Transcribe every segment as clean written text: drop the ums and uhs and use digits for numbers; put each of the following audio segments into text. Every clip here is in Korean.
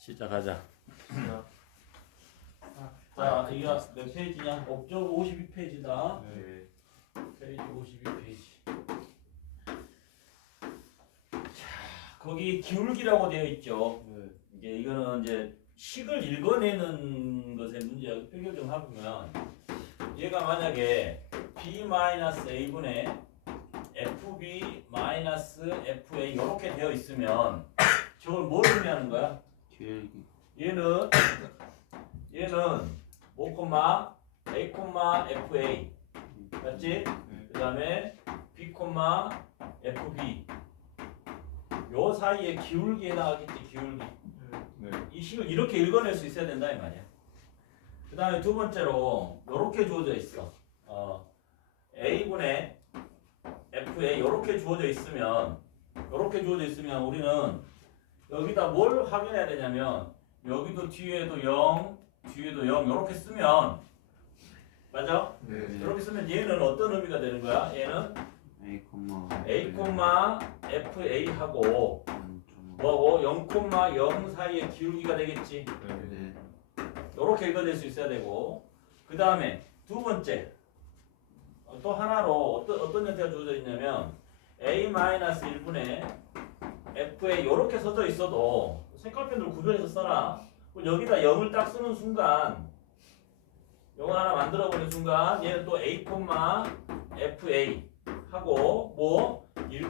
시작하자. 자, 이거 몇 페이지냐? 업적 52페이지다. 네. 페이지 52페이지. 자, 거기 기울기라고 되어 있죠. 네. 이제 이거는 이제 식을 읽어내는 것에 문제가 표결 좀 해보면 얘가 만약에 b-a분의 fb-fa 이렇게 되어 있으면 저걸 뭘 의미하는 거야? 기울기. 얘는 5, a, fa 맞지? 그 다음에 b, fb 요 사이에 기울기에 나가겠지. 기울기. 네. 이 식을 이렇게 읽어낼 수 있어야 된다 이 말이야. 그 다음에 두 번째로 이렇게 주어져 있어. a분의 fa 이렇게 주어져 있으면 우리는 여기다 뭘 확인해야 되냐면 여기도 뒤에도 0 뒤에도 0 이렇게 쓰면 맞아? 네. 이렇게 쓰면 얘는 어떤 의미가 되는 거야? 얘는 A, a, fa 하고 뭐하고 0, 0 사이의 기울기가 되겠지. 네. 이렇게 읽어낼 수 있어야 되고 그 다음에 두 번째 또 하나로 어떤 형태가 주어져 있냐면 a-1분의 fa 이렇게 써져 있어도 색깔펜으로 구별해서 써라. 여기다 0을 딱 쓰는 순간 0 하나 만들어버리는 순간 얘는 또 a, fa 하고 뭐 1,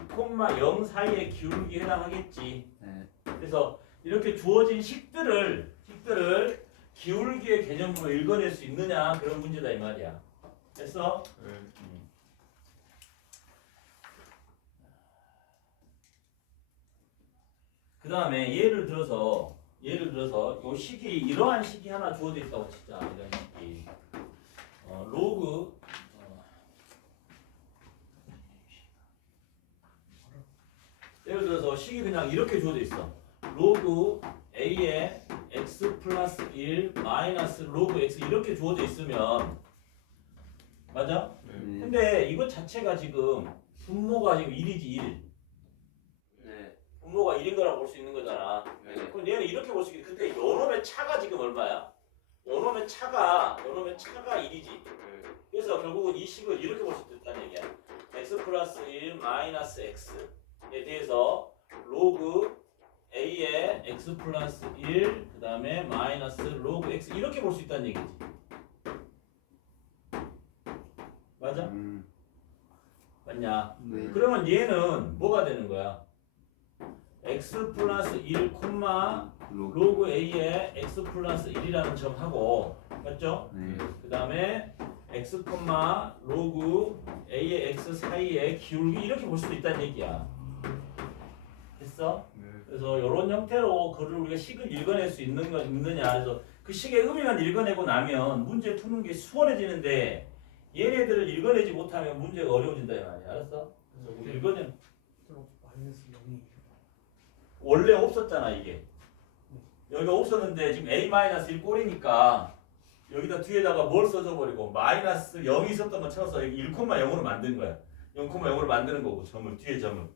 0 사이의 기울기에 해당하겠지. 네. 그래서 이렇게 주어진 식들을 기울기의 개념으로 읽어낼 수 있느냐 그런 문제다 이 말이야. 됐어? 네. 그 다음에 예를 들어서 요 식이 이러한 식이 하나 주어져 있다고 치자. 이런 식이 로그 예를 들어서 식이 그냥 이렇게 주어져 있어. 로그 a의 x 플러스 1 마이너스 로그 x 이렇게 주어져 있으면 맞아? 네. 근데 이것 자체가 지금 분모가 지금 1이지 1. 네. 분모가 1인 거라고 볼 수 있는 거잖아. 네. 그럼 얘는 이렇게 볼 수 있겠지. 근데 요놈의 차가 지금 얼마야? 요놈의 차가 1이지. 그래서 결국은 이 식을 이렇게 볼 수 있다는 얘기야. x 플러스 1 마이너스 x에 대해서 로그 a의 x 플러스 1 그 다음에 마이너스 로그 x 이렇게 볼 수 있다는 얘기지. 맞아? 맞냐? 네. 그러면 얘는 뭐가 되는 거야? x 플러스 1 로그 a의 x 플러스 1이라는 점하고 맞죠? 네. 그 다음에 x, 로그 a의 x 사이의 기울기 이렇게 볼 수도 있다는 얘기야. 됐어? 네. 그래서 이런 형태로 그를 우리가 식을 읽어낼 수 있는 건 있느냐. 그래서 그 식의 의미만 읽어내고 나면 문제 푸는 게 수월해지는데 얘네들을 읽어내지 못하면 문제가 어려워진다 이 말이야. 알았어? 그래서 우리 읽어내 마이너스 0이 원래 없었잖아 이게. 여기가 없었는데 지금 a-1 꼴이니까 여기다 뒤에다가 뭘 써줘 버리고 마이너스 0이 있었던 거 쳐서 1,0으로 만든 거야. 0,0으로 만드는 거고 점을 뒤에 점을.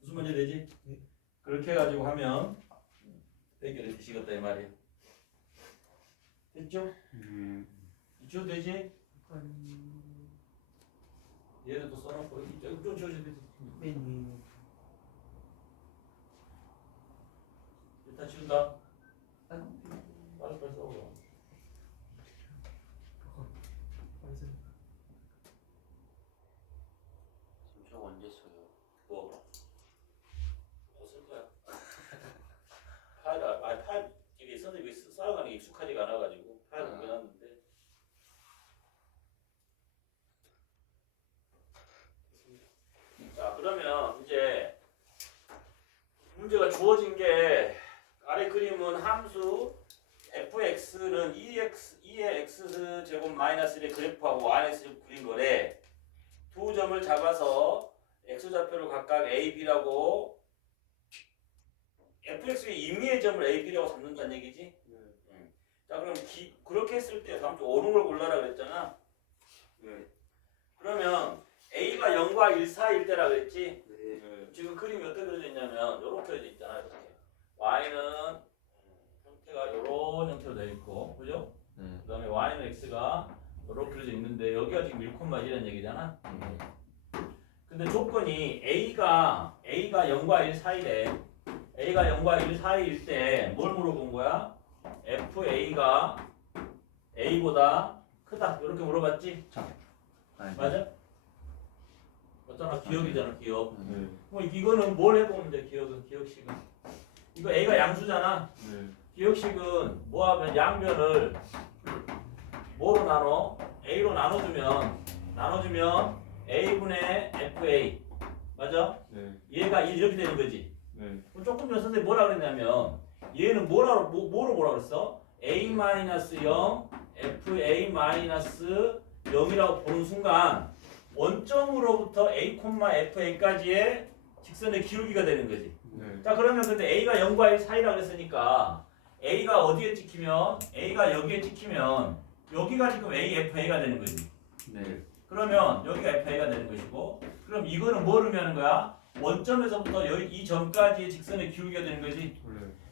무슨 문제 되지? 네. 그렇게 해가지고 하면 해결이 되시겠다 이 말이야. 됐죠? 이쪽 되지? 얘를 또 써놓고 이쪽 좀 지워줘야 되지. 맨이 일단 지운다. 빨리 써보자. 저 언제 써요? 뭐? 못쓸 거야. 파일 이게 선생님이 쌓아가는 게 익숙하지가 않아가지고 파일 옮겨놨는데. 자 그러면 이제 문제가 주어진 게 아래 그림은 함수 fx는 2의 x 제곱 마이너스 1의 그래프하고 yx 그린 거래. 두 점을 잡아서 x좌표를 각각 a, b라고 fx의 임의의 점을 a, b라고 잡는다는 얘기지? 자 그럼 그렇게 했을 때 다음 주 옳은 걸 골라라 그랬잖아. 그러면 a가 0과 1 사이일 때라 그랬지? 지금 그림이 어떻게 그려져 있냐면 이렇게 그려져 있잖아. 이렇게 y는 그려져 있는데 여기가 지금 1,1이라는 얘기잖아. 근데 조건이 A가 0과 1 사이래. A가 0과 1 사이일 때 뭘 물어본 거야? FA가 A보다 크다. 이렇게 물어봤지? 맞아? 어쩌나 기억이잖아, 기억. 네. 그럼 이거는 뭘 해보면 돼, 기억은, 기억식은. 이거 A가 양수잖아. 네. 기억식은 뭐 하면 양변을 뭐로 나눠? A로 나눠주면 A분의 FA. 맞아? 네. 얘가 이렇게 되는 거지. 네. 그럼 조금 전에 선생님이 뭐라 그랬냐면 얘는 뭐로 그랬어? A-0, FA-0이라고 보는 순간 원점으로부터 A, FA까지의 직선의 기울기가 되는 거지. 네. 자 그러면 근데 A가 0과 1 사이라고 했으니까 A가 어디에 찍히면 A가 여기에 찍히면 여기가 지금 A, FA가 되는 거지. 네. 그러면 여기가 FA가 되는 것이고 그럼 이거는 뭘 의미하는 거야? 원점에서부터 여기 이 점까지의 직선의 기울기가 되는 거지.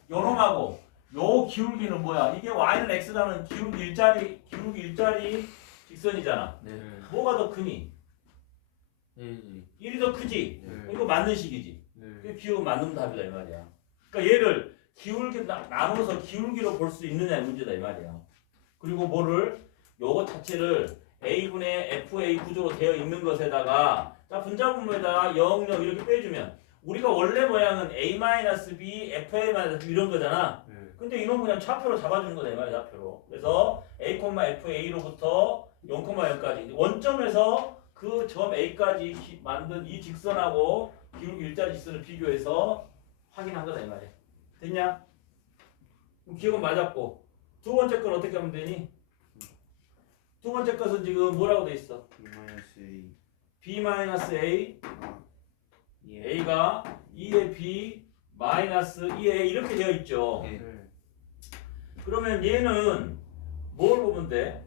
요놈하고 요 기울기는 뭐야? 이게 y는 x라는 기울기 일자리 직선이잖아. 네. 뭐가 더 크니? 1이 더 크지? 네. 이거 맞는 식이지. 네. 그 기울기 맞는 답이다 이 말이야. 그러니까 얘를 기울기 나눠서 기울기로 볼 수 있느냐의 문제다 이 말이야. 그리고 뭐를 요거 자체를 A분의 FA 구조로 되어 있는 것에다가 자 분자분모에다가 0, 0 이렇게 빼주면 우리가 원래 모양은 A-B, FA-B 이런 거잖아. 네. 근데 이놈 그냥 좌표로 잡아주는 거다 이 말이야 좌표로. 그래서 A, FA로부터 0,0까지 원점에서 그 점 A까지 만든 이 직선하고 기울기 일자리 직선을 비교해서 확인한 거다 이 말이야. 됐냐? 그럼 기억은 맞았고 두 번째 건 어떻게 하면 되니? 두 번째 것은 지금 뭐라고 돼 있어? B-A A가 2의 B 마이너스 2의 A 이렇게 되어 있죠. 네. 그러면 얘는 뭘 보면 돼?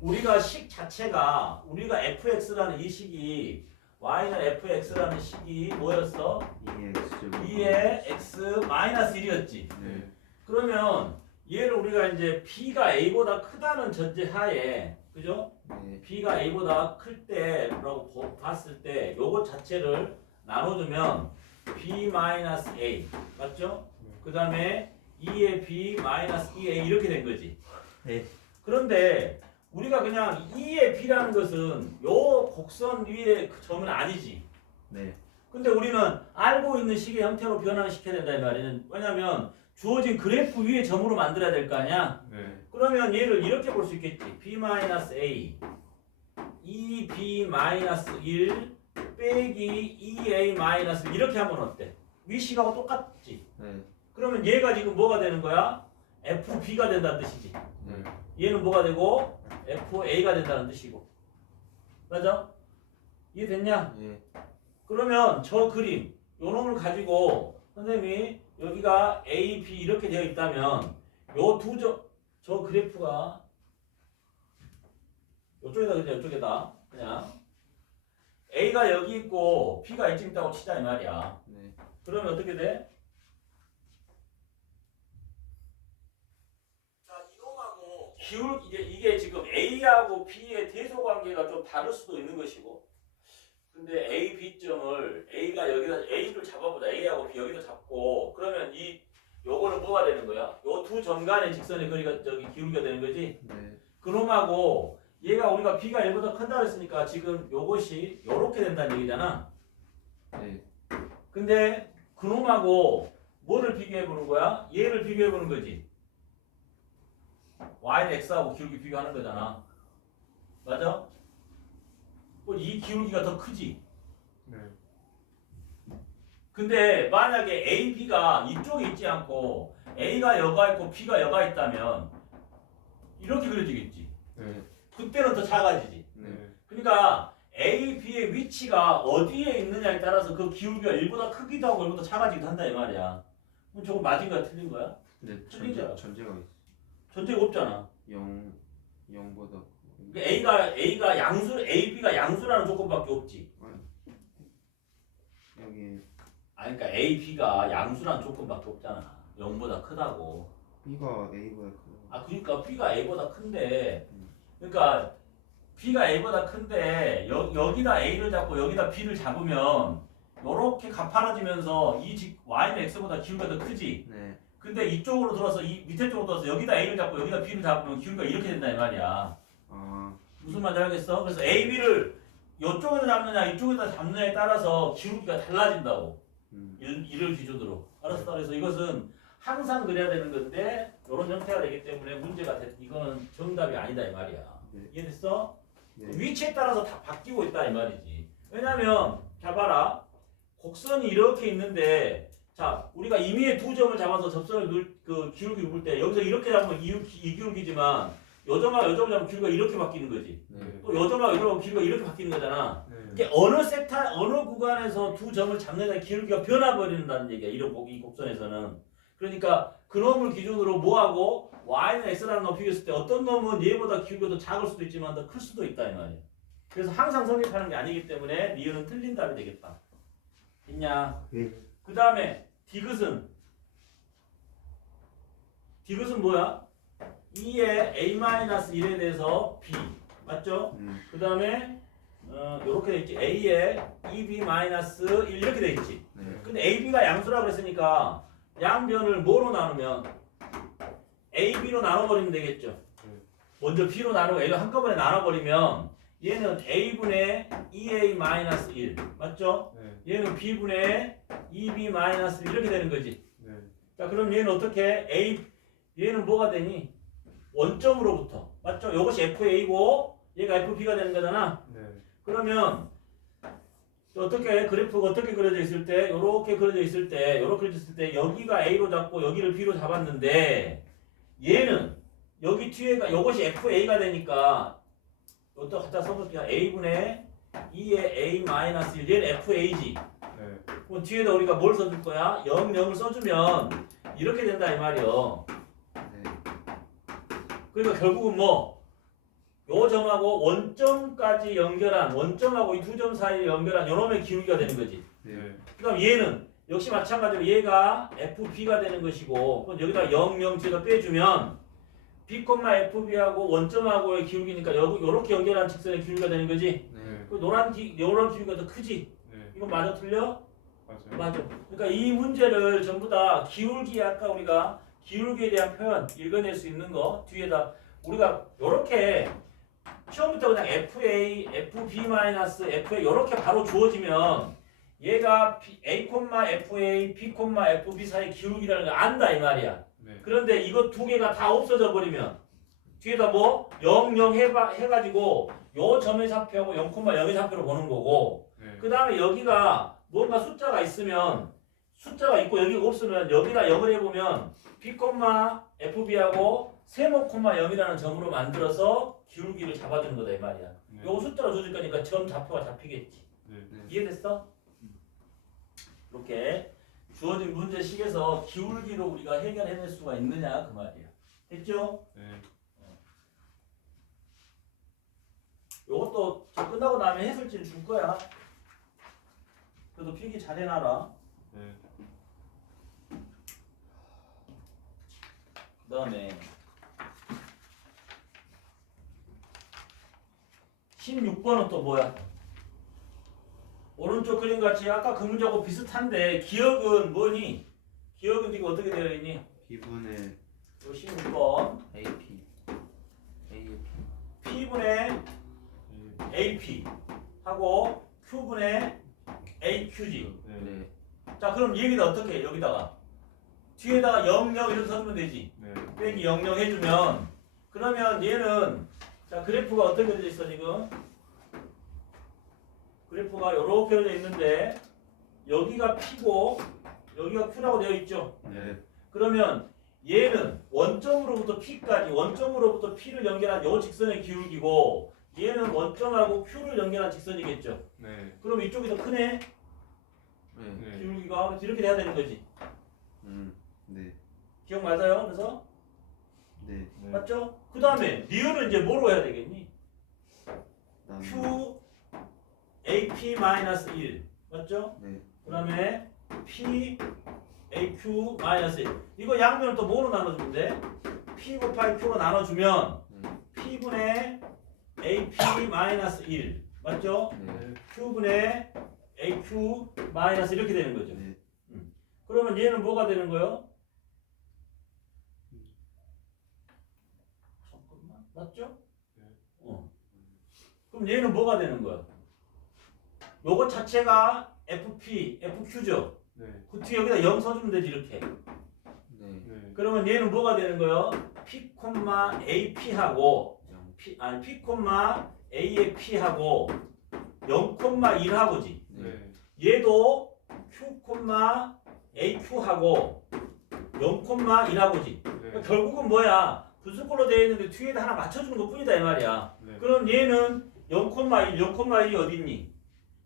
우리가 식 자체가 우리가 fx라는 이 식이 y는 fx라는 식이 뭐였어? 2의 x 마이너스 1이었지. 네. 그러면 얘를 우리가 이제 b가 a보다 크다는 전제 하에 그죠? 네. b가 a보다 클 때라고 봤을 때 요거 자체를 나눠주면 b 마이너스 a 맞죠? 그 다음에 2의 b 마이너스 2a 이렇게 된 거지. 네. 그런데 우리가 그냥 2의 b라는 것은 요 곡선 위에 그 점은 아니지. 네. 근데 우리는 알고 있는 식의 형태로 변환시켜야 된다 이 말이야. 왜냐면 주어진 그래프 위에 점으로 만들어야 될 거 아니야. 네. 그러면 얘를 이렇게 볼 수 있겠지. b-a 2b-1 빼기 2a-1 이렇게 하면 어때? 위식하고 똑같지. 네. 그러면 얘가 지금 뭐가 되는 거야? fb가 된다는 뜻이지. 네. 얘는 뭐가 되고 fa가 된다는 뜻이고. 맞아? 이해됐냐? 네. 그러면 저 그림 요 놈을 가지고 선생님이 여기가 A, B 이렇게 되어 있다면 요 저 그래프가 요쪽에다 그냥 요쪽에다 그냥 A가 여기 있고 B가 이쯤 있다고 치자 이 말이야. 네. 그러면 어떻게 돼? 자 이놈하고 이게 지금 A하고 B의 대소 관계가 좀 다를 수도 있는 것이고. 근데 A, B점을 A가 여기다 A를 잡아보자. A하고 B 여기다 잡고 그러면 요거는 뭐가 되는 거야? 요 두 점 간의 직선의 거리가 기울기가 되는 거지. 네. 그놈하고 얘가 우리가 B가 1보다 큰다 그랬으니까 지금 요것이 요렇게 된다는 얘기잖아. 네. 근데 그놈하고 뭐를 비교해 보는 거야? 얘를 비교해 보는 거지. Y는 X하고 기울기 비교하는 거잖아. 맞아? 이 기울기가 더 크지. 네. 근데 만약에 A, B가 이쪽에 있지 않고 A가 여가 있고 B가 여가 있다면 이렇게 그려지겠지. 네. 그때는 더 작아지지. 네. 그러니까 A, B의 위치가 어디에 있느냐에 따라서 그 기울기가 1보다 크기도 하고 1보다 작아지기도 한다 이 말이야. 그럼 저거 맞은 거야 틀린 거야? 네. 틀리죠. 전제가 있어. 전제가 없잖아. 0보다 그러니까 A가 양수, A, B가 양수라는 조건밖에 없지. 여기 그러니까 A, B가 양수라는 조건밖에 없잖아. 0보다 크다고. B가 A보다 크고. 그러니까 B가 A보다 큰데 그러니까 B가 A보다 큰데 여기다 A를 잡고 여기다 B를 잡으면 요렇게 가파라지면서 Y는 X보다 기울기가 더 크지. 네. 근데 이쪽으로 들어서 이 밑에 쪽으로 들어서 여기다 A를 잡고 여기다 B를 잡으면 기울기가 이렇게 된다 이 말이야. 아, 무슨 말인지 알겠어? 그래서 A, B를 이쪽에다 잡느냐 이쪽에다 잡느냐에 따라서 기울기가 달라진다고. 이를 기준으로. 알았어? 그래서 이것은 항상 그래야 되는 건데 이런 형태가 되기 때문에 문제가 이거는 정답이 아니다 이 말이야. 네. 이해됐어? 네. 위치에 따라서 다 바뀌고 있다 이 말이지. 왜냐면 자 봐라. 곡선이 이렇게 있는데 자 우리가 임의의 두 점을 잡아서 접선을 그 기울기 볼 때 여기서 이렇게 잡으면 이 기울기지만 요 점하고 요 점을 잡으면 기울기가 이렇게 바뀌는 거지. 네. 또 요 점하고 요 점하고 기울기가 이렇게 바뀌는 거잖아. 네. 이게 어느 구간에서 두 점을 잡는 데 기울기가 변화버린다는 얘기야. 이 곡선에서는. 그러니까 그놈을 기준으로 뭐하고 y는 x라는 거 비교했을 때 어떤 놈은 얘보다 기울기가 더 작을 수도 있지만 더 클 수도 있다 이 말이야. 그래서 항상 성립하는 게 아니기 때문에 니은은 틀린 답이 되겠다. 있냐? 네. 그 다음에 디귿은 뭐야? 2의 a-1에 대해서 b 맞죠? 그 다음에 요렇게 돼 있지. a에 2b-1 이렇게 돼 있지. 네. 근데 ab가 양수라고 그랬으니까 양변을 뭐로 나누면 ab로 나눠버리면 되겠죠. 먼저 b로 나누고 a로 한꺼번에 나눠버리면 얘는 a분의 2a-1 맞죠? 네. 얘는 b분의 2b-1 이렇게 되는 거지. 네. 자 그럼 얘는 어떻게 얘는 뭐가 되니? 원점으로부터 맞죠? 이것이 FA고 얘가 FB가 되는 거잖아. 네. 그러면 어떻게 그래프가 어떻게 그려져 있을 때 이렇게 그려져 있을 때 이렇게 그려져 있을 때 여기가 A로 잡고 여기를 B로 잡았는데 얘는 여기 뒤에가 이것이 FA가 되니까 이것도 갖다 써볼게요. A분의 2의 A-1 얘는 FA지. 네. 그럼 뒤에다 우리가 뭘 써줄 거야? 0, 0을 써주면 이렇게 된다 이 말이요. 네. 그러니까 결국은 뭐 요 점하고 원점까지 연결한 원점하고 이 두 점 사이에 연결한 요놈의 기울기가 되는 거지. 네. 그다음 얘는 역시 마찬가지로 얘가 FB가 되는 것이고 그럼 여기다 0, 0 뒤에다 빼주면 B, FB하고 원점하고의 기울기니까 요렇게 연결한 직선의 기울기가 되는 거지. 네. 그 노란 기울기가 더 크지. 네. 이건 맞아 틀려? 맞아요. 맞아. 그러니까 이 문제를 전부 다 기울기 아까 우리가 기울기에 대한 표현 읽어낼 수 있는 거 뒤에다 우리가 요렇게 처음부터 그냥 FA, FB-FA 이렇게 바로 주어지면 얘가 A, FA, B, FB 사이 기울기라는 걸 안다 이 말이야. 네. 그런데 이거 두 개가 다 없어져 버리면 뒤에다 뭐 0, 0 해가지고 요 점의 좌표하고 0,0의 좌표로 보는 거고 네. 그 다음에 여기가 뭔가 숫자가 있으면 숫자가 있고 여기가 없으면 여기다 0을 해보면 B, FB하고 세모, 0이라는 점으로 만들어서 기울기를 잡아주는 거다 이 말이야. 네. 요거 숫자로 줘줄 거니까 점 좌표가 잡히겠지. 네. 이해됐어? 이렇게 주어진 문제식에서 기울기로 우리가 해결해낼 수가 있느냐 그 말이야. 됐죠? 네. 요것도 저 끝나고 나면 해설지를 줄 거야. 그래도 필기 잘 해놔라. 네. 그 다음에 16번은 또 뭐야? 오른쪽 그림 같이 아까 그 문제하고 비슷한데 기억은 뭐니? 기억은 이거 어떻게 되어 있니? B분의 요 16번 AP. AAP. P분의 AP 하고 Q분의 AQ지. 네. 네. 자 그럼 얘기다 어떻게 해? 여기다가 뒤에다가 00 이렇게 써주면 되지. 네. 빼기 00 해주면 그러면 얘는 자 그래프가 어떻게 되어 있어 지금? 그래프가 이렇게 되어 있는데 여기가 P고 여기가 Q라고 되어 있죠. 네. 그러면 얘는 원점으로부터 P까지 원점으로부터 P를 연결한 요 직선의 기울기고 얘는 원점하고 Q를 연결한 직선이겠죠. 네. 그럼 이쪽이 더 크네 네. 네. 기울기가 그래서 이렇게 돼야 되는 거지. 네. 기억 맞아요? 그래서 네. 네. 맞죠? 그 다음에 니은은 이제 뭐로 해야 되겠니? 나는 Q AP-1 맞죠? 네. 그 다음에 P AQ-1 이거 양면을 또 뭐로 나눠주면 돼? P 곱하기 Q로 나눠주면 네. P분의 AP-1 맞죠? 네. Q분의 AQ 마이너스 이렇게 되는 거죠. 네. 그러면 얘는 뭐가 되는 거예요? 잠깐만 맞죠? 그럼 얘는 뭐가 되는 거야? 요거 자체가 FP, FQ죠? 네. 그 뒤에 여기다 0 써주면 되지 이렇게. 네. 네. 그러면 얘는 뭐가 되는 거예요? P, AP하고 영. P, A의 P하고 0,1하고지. 네. 얘도 Q, AQ하고 0,1하고지. 네. 결국은 뭐야? 분수꼴로 되어 있는데 뒤에다 하나 맞춰주는 것 뿐이다 이 말이야. 네. 그럼 얘는 0,1, 0,1이 어디 있니?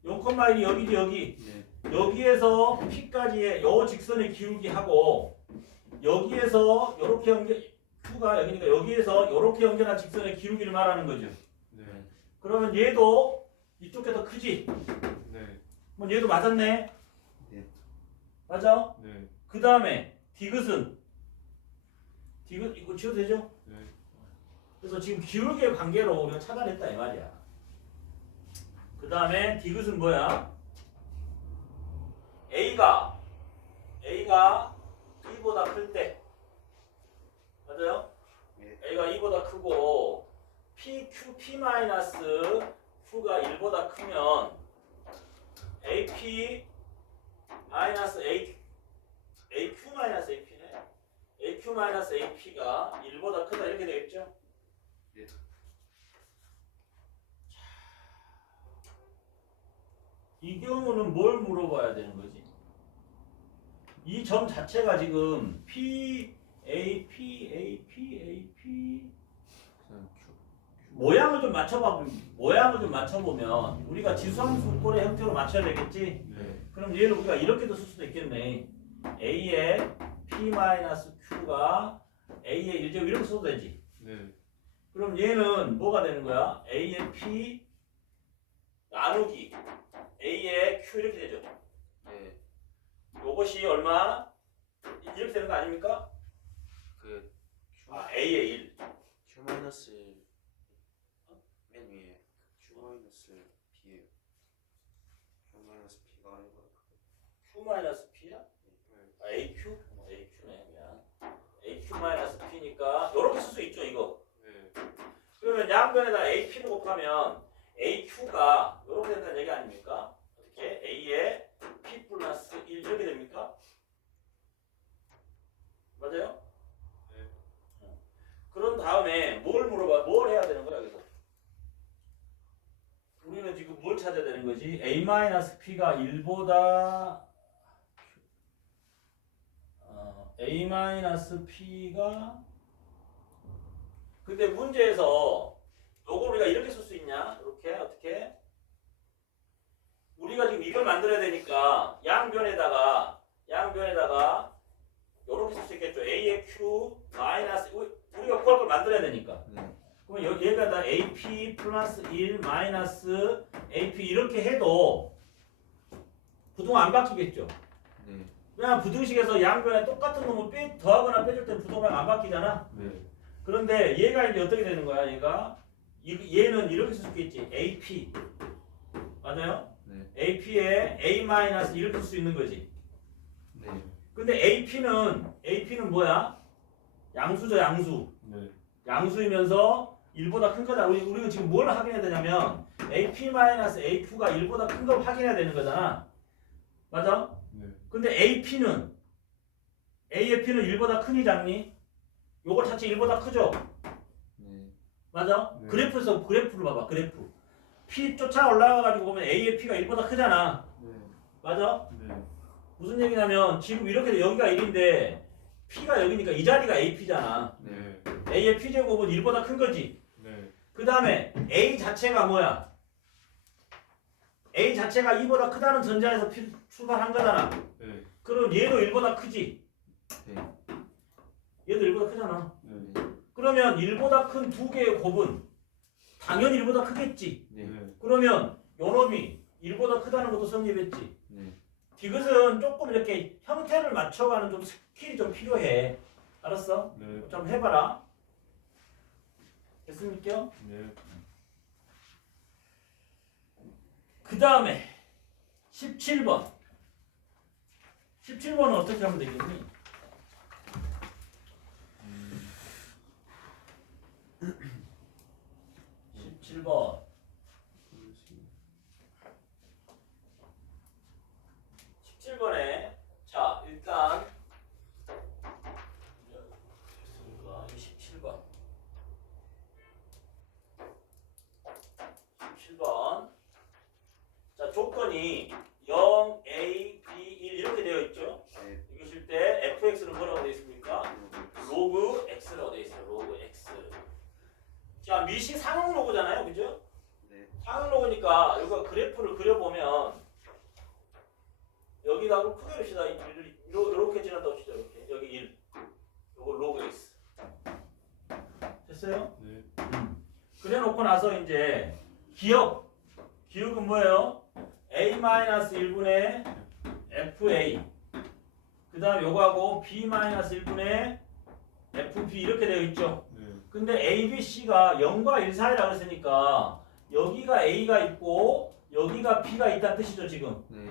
0,1이 여기지 여기. 네. 여기에서 P까지의 요 직선의 기울기 하고 여기에서 요렇게 연결 Q가 여기니까 여기에서 요렇게 연결한 직선의 기울기를 말하는 거죠. 네. 그러면 얘도 이쪽 게 더 크지? 네. 뭐 얘도 맞았네? 네. 맞아? 네. 그 다음에 디귿은 디귿 이거 지워도 되죠? 네. 그래서 지금 기울기의 관계로 우리가 차단했다 이 말이야. 그 다음에 디귿은 뭐야? A가 B보다 클 때 맞아요? 네. A가 2보다 크고 P 마이너스 Q가 1보다 크면 AP 마이너스 AQ 마이너스 AP네. AQ 마이너스 AP가 1보다 크다 이렇게 되겠죠? 네. 이 경우는 뭘 물어봐야 되는 거지? 이 점 자체가 지금 P, AP 그냥 Q. 모양을 좀 맞춰보면 우리가 지수함수 꼴의 형태로 맞춰야 되겠지? 네. 그럼 얘를 우리가 이렇게도 쓸 수도 있겠네. A의 P-Q가 A의 1제곱 이렇게 써도 되지. 네. 그럼 얘는 뭐가 되는 거야? A의 P 나누기 A의 Q 이렇게 되죠. 네. 요것이 얼마? 이렇게 되는 거 아닙니까? 그 Q. A의 1. Q 마이너스 맨 위에 Q 마이너스 B예요. Q 마이너스 B가 아니고. Q 마이너스 P야? AQ? AQ네 그냥. AQ 마이너스 P니까 요렇게 쓸 수 있죠 이거. 네. 그러면 양변에다 AP를 곱하면 AQ가 이렇게 된다는 얘기 아닙니까? 어떻게? A의 P 플러스 1 이렇게 됩니까? 맞아요? 네. 그런 다음에 뭘 물어봐? 뭘 해야 되는 거야 여기서? 우리는 지금 뭘 찾아야 되는 거지? A-P가 1보다 A-P가 근데 문제에서 요걸 우리가 이렇게 쓸 수 있냐? 이렇게 어떻게? 우리가 지금 이걸 만들어야 되니까 양변에다가 이렇게 쓸 수 있겠죠. A의 Q 마이너스 우리가 구할 걸 만들어야 되니까. 네. 그러면 얘가 다 AP 플러스 1 마이너스 AP 이렇게 해도 부등 안 바뀌겠죠. 네. 그냥 부등식에서 양변에 똑같은 놈을 더하거나 빼줄 때는 부등식 안 바뀌잖아. 네. 그런데 얘가 이제 어떻게 되는 거야? 얘는 이렇게 쓸 수 있겠지. AP 맞아요? 네. AP에 A 마이너스 이렇게 쓸 수 있는 거지. 네. 근데 AP는 뭐야? 양수죠, 양수. 네. 양수이면서 1보다 큰 거다. 우리는 지금 뭘 확인해야 되냐면 AP-AQ가 1보다 큰 걸 확인해야 되는 거잖아. 맞아? 네. 근데 A의 P는 1보다 크니 작니? 요거 자체 1보다 크죠? 네. 맞아? 네. 그래프를 봐봐. 그래프. P 쫓아 올라가가지고 보면 A의 P가 1보다 크잖아. 네. 맞아? 네. 무슨 얘기냐면 지금 이렇게 돼. 여기가 1인데 P가 여기니까 이 자리가 AP잖아. 네. A의 P제곱은 1보다 큰 거지. 네. 그 다음에 A 자체가 뭐야? A 자체가 2보다 크다는 전제에서 출발한 거잖아. 네. 그럼 얘도 1보다 크지. 네. 얘도 1보다 크잖아. 네. 그러면 1보다 큰 두 개의 곱은 당연히 1보다 크겠지. 네. 네. 그러면 요놈이 1보다 크다는 것도 성립했지. 네. 디귿은 조금 이렇게 형태를 맞춰가는 좀 스킬이 좀 필요해. 알았어? 네. 좀 해봐라. 됐습니까? 네. 그 다음에 17번. 17번은 어떻게 하면 되겠니? 음. 17번. 17번에 자 일단 17번. 17번. 자 조건이 0, A, B, 1 이렇게 되어 있죠. 네. 이것일 때 fx는 뭐라고 되어 있습니까? 로그 x라고 되어 있어요. 로그 x. 자 미시 상응 로그잖아요, 그죠? 네. 상응 로그니까 이거 그래프를 그려보면 여기다 한번 크게 봅시다. 이렇게 지난다고 치죠. 이렇게 여기 1. 요거 로그 x. 됐어요? 네. 그래놓고 나서 이제 기억은 뭐예요? a-1분의 fa. 그 다음 요거하고 b-1분의 fp 이렇게 되어 있죠. 네. 근데 a, b, c가 0과 1 사이라고 했으니까 여기가 a가 있고 여기가 b가 있다는 뜻이죠 지금. 네.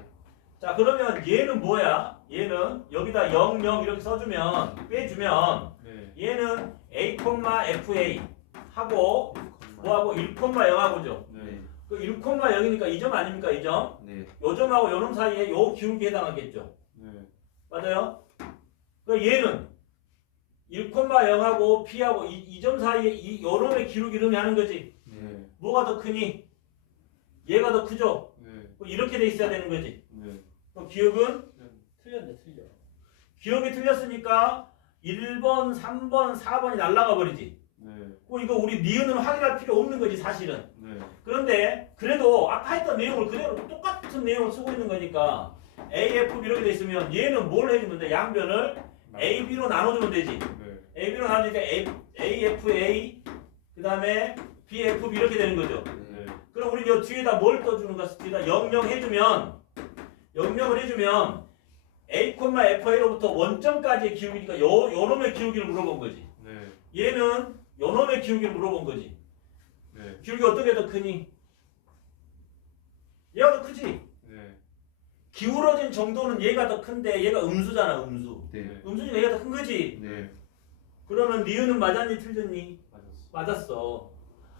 자 그러면 얘는 뭐야? 얘는 여기다 0, 0 이렇게 써주면 빼주면 네. 얘는 a, fa 하고 뭐하고 1, 0하고죠. 네. 그 1, 0이니까 이 점 아닙니까? 이 점? 네. 요 점하고 요 점 사이에 요 기울기에 해당하겠죠. 네. 맞아요? 그 얘는 1, 0하고 p하고 이 점 사이에 이 요놈의 기울기를 의미하는 거지. 네. 뭐가 더 크니? 얘가 더 크죠? 네. 이렇게 돼 있어야 되는 거지. 네. 그 기억은? 틀렸네, 틀려. 기억이 틀렸으니까 1번, 3번, 4번이 날라가 버리지. 네. 이거 우리 니은은 확인할 필요 없는 거지, 사실은. 네. 그런데 그래도 아까 했던 내용을 그대로 똑같은 내용을 쓰고 있는 거니까 A, F, B 이렇게 돼 있으면 얘는 뭘 해주면 돼? 양변을 A, B로 나눠주면 되지. 네. A, B로 나눠주니까 A, F, A 그 다음에 B, F, B 이렇게 되는 거죠. 네. 그럼 우리 여 뒤에다 뭘 떠주는가? 뒤에다 00 해주면 00을 해주면 A, FA로부터 원점까지의 기울기니까 요놈의 기울기를 물어본 거지. 네. 얘는 요놈의 기울기를 물어본 거지. 네. 기울기 어떻게 더 크니? 얘가 더 크지? 네. 기울어진 정도는 얘가 더 큰데 얘가 음수잖아, 음수. 네. 음수니까 얘가 더 큰 거지? 네. 그러면 니은은 맞았니, 틀렸니? 맞았어. 맞았어.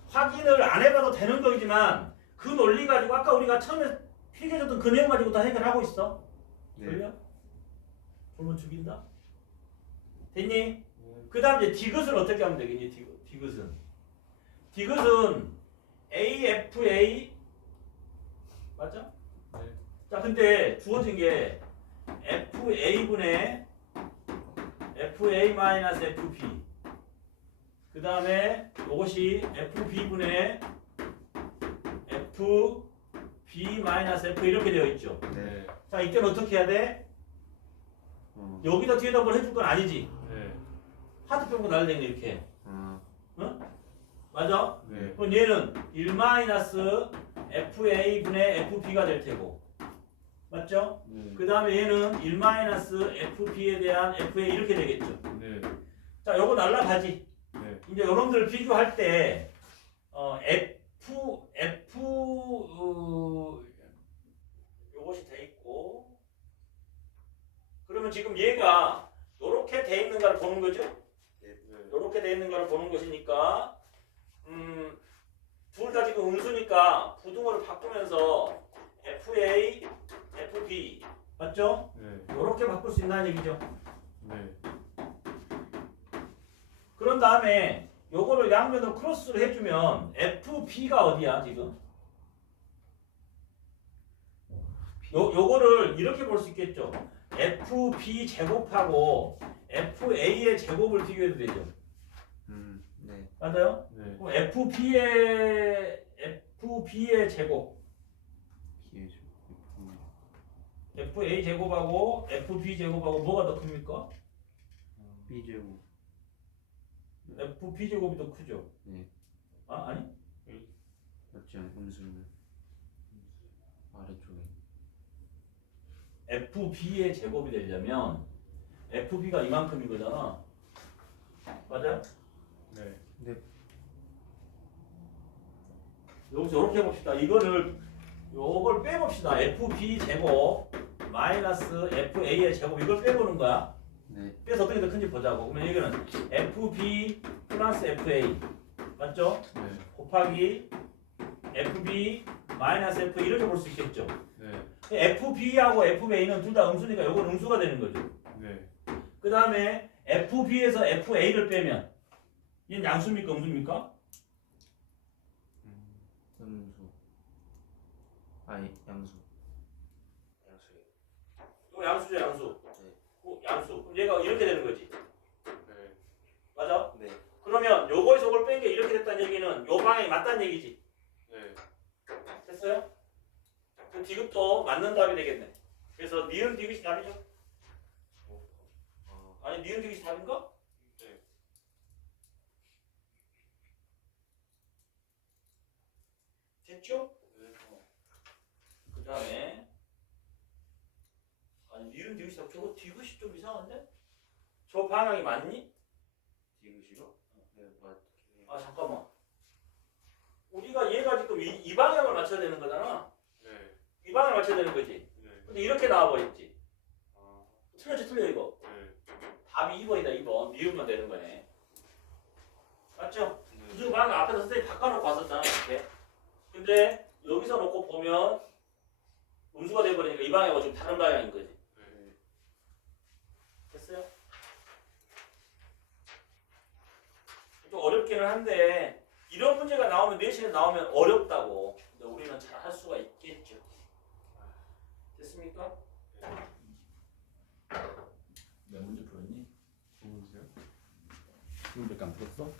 확인을 안 해봐도 되는 거지만 그 논리 가지고 아까 우리가 처음에 필기해줬던 그 내용 가지고 다 해결하고 있어. 네. 졸려? 졸면 죽인다? 됐니? 네. 그 다음 이제 디귿을 어떻게 하면 되겠니? 디귿은 AFA 맞죠? 네. 자 근데 주어진 게 FA분의 FA-FP 그 다음에 이것이 FB분의 FB-F 이렇게 되어 있죠. 네. 자 이때는 어떻게 해야 돼? 여기다 뒤에다 뭘 해줄 건 아니지. 네. 하트 빼고 날리네 이렇게. 아. 응? 맞아? 네. 그럼 얘는 1-FA분의 FB가 될 테고 맞죠? 네. 그 다음에 얘는 1-FB에 대한 FA 이렇게 되겠죠. 네. 자 요거 날라가지. 네. 이제 여러분들 비교할 때 요것이 돼 있고 그러면 지금 얘가 요렇게 돼 있는가를 보는 거죠? 네. 요렇게 돼 있는가를 보는 것이니까 둘 다 지금 음수니까 부등호를 바꾸면서 FA, FB 맞죠? 네. 요렇게 바꿀 수 있다는 얘기죠. 네. 그런 다음에 요거를 양면으로 크로스를 해주면 FB가 어디야 지금? 요거를 이렇게 볼 수 있겠죠. FB 제곱하고 FA의 제곱을 비교해도 되죠. 네. 맞아요? 네. 그럼 FB의 제곱 기회죠. FA 제곱하고 FB 제곱하고 뭐가 더 큽니까? B 제곱. FB 제곱이 더 크죠? 네. 아 아니? 맞지 않아요? 음수는 아래쪽에. FB의 제곱이 되려면 FB가 이만큼인 거잖아. 맞아요? 네. 네. 여기서 이렇게 해봅시다. 이거를 요걸 빼봅시다. FB 제곱 마이너스 FA의 제곱 이걸 빼보는 거야. 네. 빼서 어떻게 더 큰지 보자고. 그러면 여기는 FB 플러스 FA 맞죠? 네. 곱하기 FB 마이너스 FA 이렇게 볼 수 있겠죠. 네. FB하고 FA는 둘 다 음수니까 요건 음수가 되는 거죠. 네. 그 다음에 FB에서 FA를 빼면 얘는 양수입니까 음수입니까? 음수. 아니 양수. 이거 양수죠 양수. 네. 양수. 그럼 얘가 이렇게 되는 거지. 네. 맞아? 네. 그러면 요거에서 요걸 뺀 게 이렇게 됐다는 얘기는 요 방향이 맞다는 얘기지. 네. 됐어요? 그럼 디귿도 맞는 답이 되겠네. 그래서 니은 디귿이 답이죠? 아니 니은 디귿이 답인가? 네. 됐죠? 그 다음에 아니 니은 디귿이 답 저거 디귿이 좀 이상한데? 저 방향이 맞니? 디귿이요? 네, 맞. 아 잠깐만 우리가 얘가 지금 이 방향을 맞춰야 되는 거잖아. 네. 이 방향을 맞춰야 되는 거지. 네. 근데 이렇게 나와버렸지. 아. 틀렸지 틀려 이거. 네. 답이 2번이다 2번. 미음만 되는 거네. 맞죠? 네. 무슨 방향 앞에서 선생님이 바꿔놓고 왔었잖아 이렇게. 근데 여기서 놓고 보면 음수가 돼버리니까 이 방향하고 좀 다른 방향인 거지. 네. 됐어요? 좀 어렵기는 한데 이런 문제가 나오면 내신에 나오면 어렵다고. 근데 우리는 잘 할 수가 있겠죠. 됐습니까? 몇 문제 풀었니? 누구세요? 지금밖에 안 풀었어?